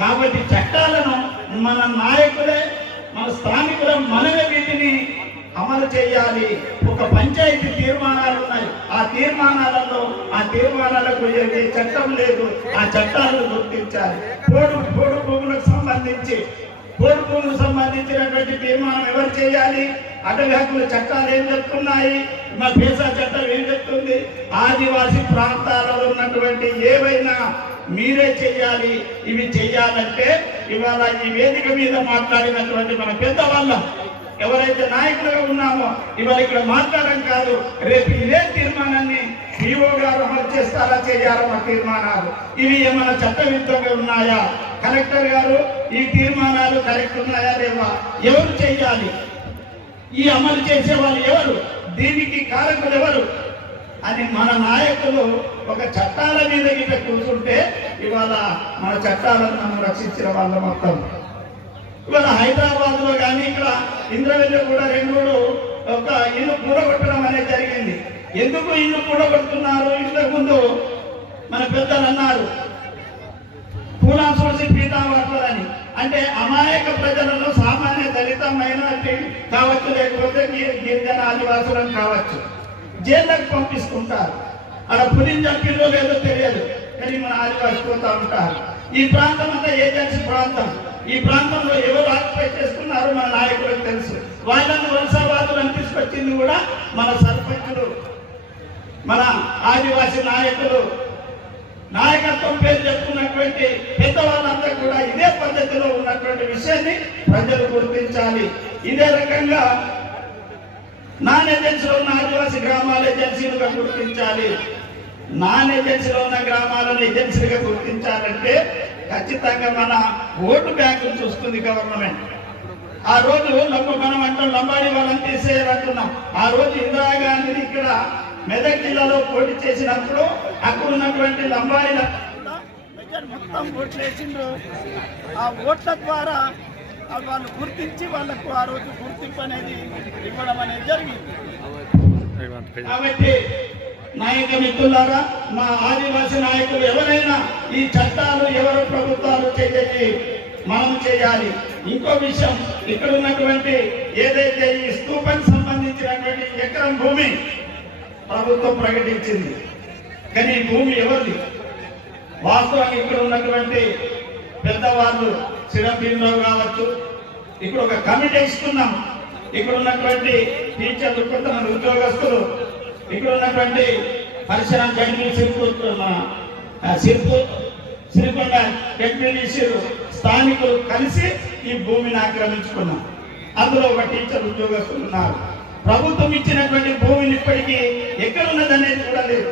కాబట్టి చట్టాలను మన నాయకులే మన స్థానికుల మనమే వీటిని అమలు చేయాలి. ఒక పంచాయతీ తీర్మానాలు ఉన్నాయి. ఆ తీర్మానాలలో ఆ తీర్మానాలకు ఏ చట్టం లేదు. ఆ చట్టాలను గుర్తించాలి. పోడు పోడు భూములకు సంబంధించి పోడు భూములకు సంబంధించినటువంటి తీర్మానం ఎవరు చేయాలి? అటవీ హక్కుల చట్టాలు ఏం చెప్తున్నాయి? మా పేసా చట్టం ఏం చెప్తుంది? ఆదివాసీ ప్రాంతాలలో ఉన్నటువంటి ఏవైనా మీరే చెయ్యాలి ఇవి చెయ్యాలంటే ఇవాళ ఈ వేదిక మీద మాట్లాడినటువంటి మన పెద్దవాళ్ళం ఎవరైతే నాయకులుగా ఉన్నామో ఇవాళ ఇక్కడ మాట్లాడడం కాదు రేపు ఇదే తీర్మానాన్ని పిఓ గారు అమలు చేస్తారా చేయాలన్న మా తీర్మానాలు. ఇవి ఏమైనా చట్టవిరుద్ధంగా ఉన్నాయా? కలెక్టర్ గారు ఈ తీర్మానాలు కరెక్ట్ ఉన్నాయా లేవా? ఎవరు చేయాలి? ఈ అమలు చేసే వాళ్ళు ఎవరు? దీనికి కారకులు ఎవరు? అని మన నాయకులు ఒక చట్టాల మీద గిట్ట కూర్చుంటే ఇవాళ మన చట్టాలను మనం రక్షించిన వాళ్ళ మొత్తం ఇవాళ హైదరాబాద్లో కానీ ఇక్కడ ఇంద్రవెల్లి కూడా రెండు ఒక ఇల్లు కూడగొట్టడం అనేది జరిగింది. ఎందుకు ఇల్లు కూడగొడుతున్నారు? ఇంతకు ముందు మన పెద్దలు అన్నారు పూలా సోసి పీతావాట్లని అంటే అమాయక ప్రజలలో సామాన్య దళిత మైనార్టీ కావచ్చు లేకపోతే గిరిజన ఆదివాసులను కావచ్చు. జైళ్ళకు పంపిస్తుంటారు. అలా పులిని చంపిలో లేదో తెలియదు. కానీ మన ఆదివాసి పోతా ఉంటారు. ఈ ప్రాంతం అంతా ఏజెన్సీ ప్రాంతం. ఈ ప్రాంతంలో ఎవరు ఆక్యుపై చేస్తున్నారో మన నాయకులకు తెలుసు. వాళ్ళని వలసవాదులను తీసుకొచ్చింది కూడా మన సర్పంచులు. మన ఆదివాసీ నాయకులు. నాయకత్వం పేరు చెప్పుకున్నటువంటి పెద్దవాళ్ళంతా కూడా ఇదే పద్ధతిలో ఉన్నటువంటి విషయాన్ని ప్రజలు గుర్తించాలి. ఇదే రకంగా నాన్ ఏజెన్సీలో ఉన్న ఆదివాసీ గ్రామాల ఏజెన్సీలుగా గుర్తించాలి నాన్ ఏజెన్సీలో ఉన్న గ్రామాలను ఏజెన్సీలుగా గుర్తించాలంటే ఖచ్చితంగా మన ఓటు బ్యాంకులు చూస్తుంది గవర్నమెంట్. ఆ రోజు లంబ మనం అంటాం లంబాడి వాళ్ళని తీసేయాలంటున్నాం. ఆ రోజు ఇందిరాగాంధీని ఇక్కడ మెదక్ జిల్లాలో పోటీ చేసినప్పుడు అక్కడ ఉన్నటువంటి లంబాడీల మొత్తం ఓట్లు వేసిండ్రు. ఆ ఓట్ల ద్వారా వాళ్ళు గుర్తించి వాళ్ళకు ఆ రోజు గుర్తింపు అనేది ఇవ్వడం అనేది జరిగింది. కాబట్టి నాయక మిత్రులారా మా ఆదివాసీ నాయకులు ఎవరైనా ఈ చట్టాలు ఎవరు ప్రభుత్వాలు చేయాలి మనం చేయాలి. ఇంకో విషయం ఇక్కడ ఉన్నటువంటి ఏదైతే ఈ స్థూపానికి సంబంధించినటువంటి ఎకరం భూమి ప్రభుత్వం ప్రకటించింది కానీ ఈ భూమి ఎవరిది? వాస్తవానికి ఇక్కడ ఉన్నటువంటి పెద్దవాళ్ళు చిరంజీవిరావు కావచ్చు. ఇక్కడ ఒక కమిటీ ఇస్తున్నాం. ఇక్కడ ఉన్నటువంటి టీచర్లు కొంతమంది ఉద్యోగస్తులు ఇక్కడ ఉన్నటువంటి పరిసరం జంగిల్ సిరిపు సిరిపు సిరికొండ టెక్నీషియన్ స్థానికులు కలిసి ఈ భూమిని ఆక్రమించుకున్నాం. అందులో ఒక టీచర్ ఉద్యోగస్తులు ఉన్నారు. ప్రభుత్వం ఇచ్చినటువంటి భూమిని ఇప్పటికీ ఎక్కడ ఉన్నదనేది కూడా లేదు.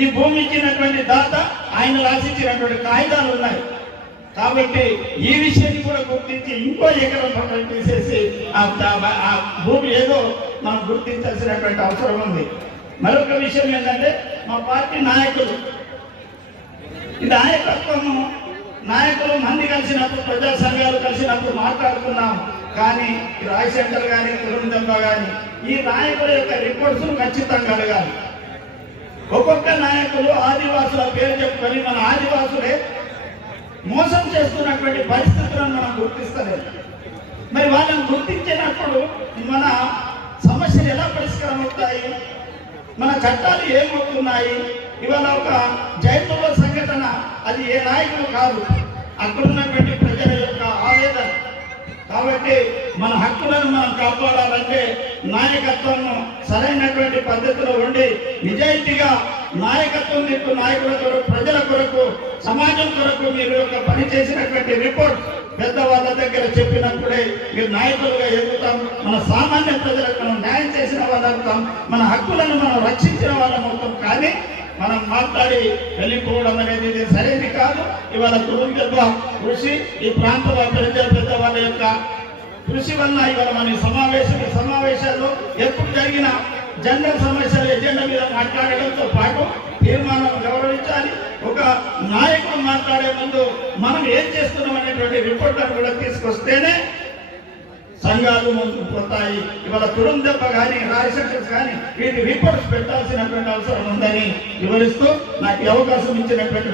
ఈ భూమి ఇచ్చినటువంటి దాత ఆయన రాసిచ్చినటువంటి కాగితాలు ఉన్నాయి. కాబట్టి ఈ విషయాన్ని కూడా గుర్తించి ఇంకో ఎకరం పంటలు తీసేసి ఆ ఆ భూమి ఏదో మనం గుర్తించాల్సినటువంటి అవసరం ఉంది. మరొక విషయం ఏంటంటే మా పార్టీ నాయకులు. ఈ నాయకత్వము నాయకులు మంది కలిసినప్పుడు ప్రజా సంఘాలు కలిసినప్పుడు మాట్లాడుతున్నాం కానీ రాజశేఖర్ రాయ్ సెంటర్ కానీ కానీ ఈ నాయకుల యొక్క రిపోర్ట్స్ ఖచ్చితంగా అడగాలి. ఒక్కొక్క నాయకులు ఆదివాసుల పేరు చెప్పుకొని మన ఆదివాసులే మోసం చేస్తున్నటువంటి పరిస్థితులను మనం గుర్తిస్తలేదు. మరి వాళ్ళని గుర్తించినప్పుడు మన సమస్యలు ఎలా పరిష్కారం అవుతాయి? మన చట్టాలు ఏమవుతున్నాయి? ఇవాళ ఒక జైతుల సంఘటన అది ఏ నాయకులు కాదు అక్కడున్నటువంటి ప్రజల యొక్క ఆవేదన. కాబట్టి మన హక్కులను మనం కాపాడాలంటే నాయకత్వం సరైనటువంటి పద్ధతిలో ఉండి నిజాయితీగా నాయకత్వం మీకు నాయకులతో కొరకు సమాజం కొరకు మీరు ఒక పని చేసినటువంటి రిపోర్ట్ పెద్దవాళ్ళ దగ్గర చెప్పినప్పుడే మీరు నాయకులుగా ఎదుగుతాం. మన సామాన్య ప్రజలకు మనం న్యాయం చేసిన వాళ్ళవుతాం మన హక్కులను మనం రక్షించిన వాళ్ళం అవుతాం. కానీ మనం మాట్లాడి వెళ్ళిపోవడం అనేది ఇది సరైనది కాదు. ఇవాళ కుటుంబ కృషి ఈ ప్రాంతంలో ప్రజల పెద్ద వాళ్ళ యొక్క కృషి వల్ల ఇవాళ మన సమావేశం సమావేశాల్లో ఎప్పుడు జరిగిన జనరల్ సమస్యల ఎజెండా మీద మాట్లాడడంతో పాటు తీర్మానం గౌరవించాలి ఒక నాయకుడు మాట్లాడే ముందు మనం ఏం చేస్తున్నాం అనేటువంటి రిపోర్ట్లను కూడా తీసుకొస్తేనే సంఘాలు ముందుకు పోతాయి. ఇవాళ తురం దెబ్బ కానీ రాయసెక్టర్స్ కానీ వీటి రిపోర్ట్స్ పెట్టాల్సినటువంటి అవసరం ఉందని వివరిస్తూ నాకు అవకాశం ఇచ్చినటువంటి